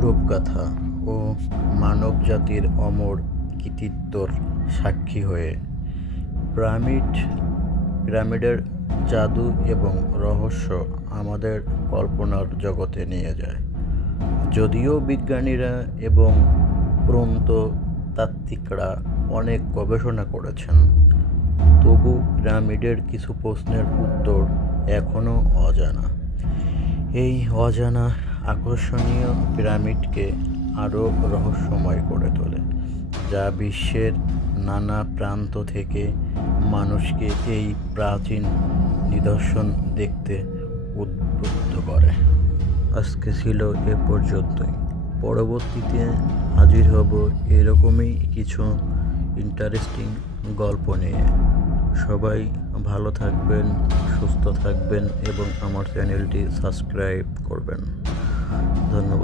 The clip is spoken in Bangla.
গৌরবগাথা ও মানবজাতির অমর কৃতিত্বর সাক্ষী হয়ে পিরামিডের জাদু এবং রহস্য আমাদের কল্পনার জগতে নিয়ে যায়। যদিও বিজ্ঞানীরা এবং প্রত্নতাত্ত্বিকরা অনেক গবেষণা করেছেন, তবু পিরামিডের কিছু প্রশ্নের উত্তর এখনও অজানা। এই অজানা আকর্ষণীয় পিরামিডকে আরও রহস্যময় করে তোলে, যা বিশ্বের নানা প্রান্ত থেকে মানুষকে এই প্রাচীন নিদর্শন দেখতে উদ্বুদ্ধ করে। আজকে ছিল এ পর্যন্তই। পরবর্তীতে হাজির হব এরকমই কিছু ইন্টারেস্টিং গল্প নিয়ে। সবাই ভালো থাকবেন, সুস্থ থাকবেন এবং আমার চ্যানেলটি সাবস্ক্রাইব করবেন। ধন্যবাদ।